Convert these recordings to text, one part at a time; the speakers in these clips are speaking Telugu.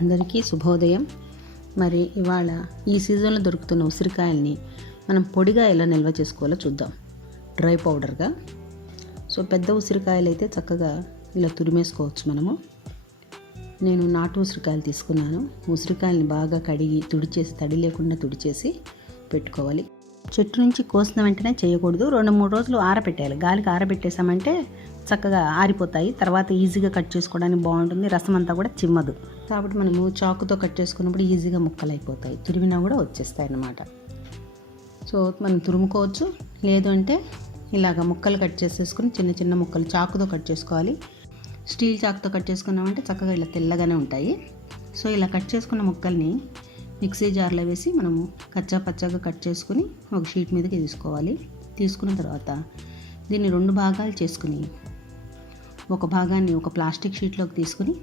అందరికీ శుభోదయం. మరి ఇవాళ ఈ సీజన్లో దొరుకుతున్న ఉసిరికాయల్ని మనం పొడిగా ఎలా నిల్వ చేసుకోవాలో చూద్దాం, డ్రై పౌడర్గా. సో పెద్ద ఉసిరికాయలు అయితే చక్కగా ఇలా తురిమేసుకోవచ్చు మనము. నేను నాటు ఉసిరికాయలు తీసుకున్నాను. ఉసిరికాయలని బాగా కడిగి తుడిచేసి, తడి లేకుండా తుడిచేసి పెట్టుకోవాలి. చెట్టు నుంచి కోసిన వెంటనే చేయకూడదు, 2-3 రోజులు ఆరబెట్టాలి. గాలికి ఆరబెట్టేసామంటే చక్కగా ఆరిపోతాయి. తర్వాత ఈజీగా కట్ చేసుకోవడానికి బాగుంటుంది, రసం అంతా కూడా చిమ్మదు. కాబట్టి మనము చాకుతో కట్ చేసుకున్నప్పుడు ఈజీగా ముక్కలు అయిపోతాయి, తురిమినా కూడా వచ్చేస్తాయి అన్నమాట. సో మనం తురుముకోవచ్చు, లేదు అంటే ఇలాగ ముక్కలు కట్ చేసేసుకుని చిన్న చిన్న ముక్కలు చాకుతో కట్ చేసుకోవాలి. స్టీల్ చాకుతో కట్ చేసుకున్నామంటే చక్కగా ఇలా తెల్లగానే ఉంటాయి. సో ఇలా కట్ చేసుకున్న ముక్కల్ని మిక్సీ జార్లో వేసి మనము కచ్చా పచ్చగా కట్ చేసుకుని ఒక షీట్ మీదకి తీసుకోవాలి. తీసుకున్న తర్వాత దీన్ని 2 భాగాలు చేసుకుని ఒక భాగాన్ని ఒక ప్లాస్టిక్ షీట్లోకి తీసుకుని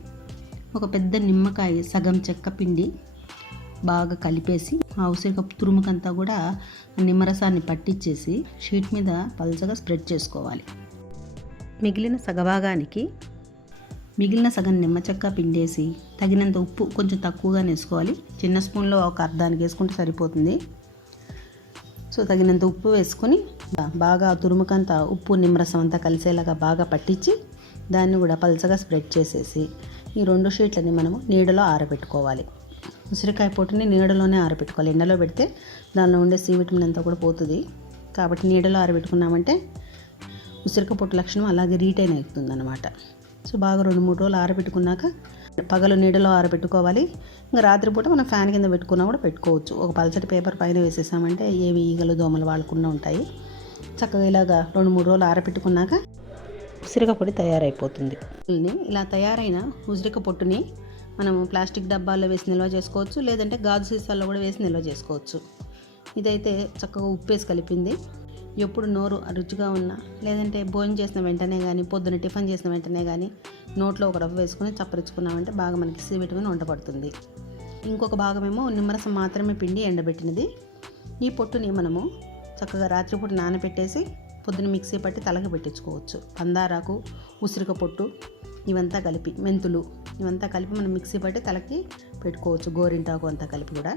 ఒక పెద్ద నిమ్మకాయ సగం చెక్క పిండి బాగా కలిపేసి ఆ ఉసిరికాయ తురుముకంతా కూడా నిమ్మరసాన్ని పట్టించేసి షీట్ మీద పల్చగా స్ప్రెడ్ చేసుకోవాలి. మిగిలిన సగం నిమ్మ చెక్క పిండేసి తగినంత ఉప్పు కొంచెం తక్కువగా వేసుకోవాలి. చిన్న స్పూన్లో ఒక అర్ధానికి వేసుకుంటే సరిపోతుంది. సో తగినంత ఉప్పు వేసుకొని బాగా తురుముకంతా ఉప్పు నిమ్మరసం అంతా కలిసేలాగా బాగా పట్టించి దాన్ని కూడా పల్చగా స్ప్రెడ్ చేసేసి ఈ 2 షీట్లని మనము నీడలో ఆరబెట్టుకోవాలి. ఉసిరికాయ పొట్టుని నీడలోనే ఆరబెట్టుకోవాలి. ఎండలో పెడితే దానిలో ఉండే సి విటమిన్ అంతా కూడా పోతుంది. కాబట్టి నీడలో ఆరబెట్టుకున్నామంటే ఉసిరికాయ పొట్టు లక్షణం అలాగే రీటైన్ అవుతుంది అన్నమాట. సో బాగా 2-3 రోజులు ఆరబెట్టుకున్నాక పగలు నీడలో ఆరబెట్టుకోవాలి. ఇంకా రాత్రిపూట మనం ఫ్యాన్ కింద పెట్టుకున్నా కూడా పెట్టుకోవచ్చు. ఒక పల్చటి పేపర్ పైన వేసేసామంటే ఏవి ఈగలు దోమలు వాడకుండా ఉంటాయి. చక్కగా ఇలాగా 2-3 రోజులు ఆరబెట్టుకున్నాక ఉసిరికాయ పొడి తయారైపోతుంది. ఇలా తయారైన ఉసిరికాయ పొట్టుని మనము ప్లాస్టిక్ డబ్బాల్లో వేసి నిల్వ చేసుకోవచ్చు, లేదంటే గాజు సీసాల్లో కూడా వేసి నిల్వ చేసుకోవచ్చు. ఇదైతే చక్కగా ఉప్పు వేసి కలిపింది. ఎప్పుడు నోరు రుచిగా ఉన్నా, లేదంటే భోజనం చేసిన వెంటనే కానీ, పొద్దున్న టిఫిన్ చేసిన వెంటనే కానీ నోట్లో ఒక రవ్వ వేసుకుని చప్పరించుకున్నామంటే బాగా మనకి సి విటమిన్ వంటపడుతుంది. ఇంకొక భాగమేమో నిమ్మరసం మాత్రమే పిండి ఎండబెట్టినది. ఈ పొట్టుని మనము చక్కగా రాత్రిపూట నానబెట్టేసి పొద్దున్న మిక్సీ పట్టి తలకి పెట్టించుకోవచ్చు. పందారాకు, ఉసిరికాయ పొట్టు ఇవంతా కలిపి, మెంతులు ఇవంతా కలిపి మనం మిక్సీ పట్టి తలకి పెట్టుకోవచ్చు. గోరింటాకు అంతా కలిపి కూడా.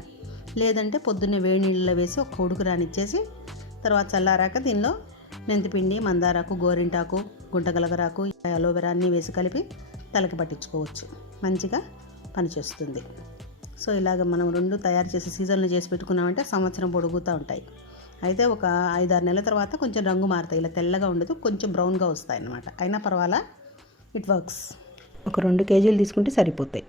లేదంటే పొద్దున్నే వేడి నీళ్ళలో వేసి ఒక ఉడుకు రానిచ్చేసి తర్వాత చల్లారాక దీనిలో మెంతిపిండి, మందారాకు, గోరింటాకు, గుంటగలగరాకు, అలోవెరా అన్నీ వేసి కలిపి తలకి పట్టించుకోవచ్చు. మంచిగా పనిచేస్తుంది. సో ఇలాగ మనం 2 తయారు చేసి సీజన్లో చేసి పెట్టుకున్నామంటే సంవత్సరం పొడుగుతూ ఉంటాయి. అయితే ఒక 5-6 నెలల తర్వాత కొంచెం రంగు మారుతాయి. ఇలా తెల్లగా ఉండదు, కొంచెం బ్రౌన్గా వస్తాయి అన్నమాట. అయినా పర్వాలా, ఇట్ వర్క్స్. ఒక 2 కేజీలు తీసుకుంటే సరిపోతాయి.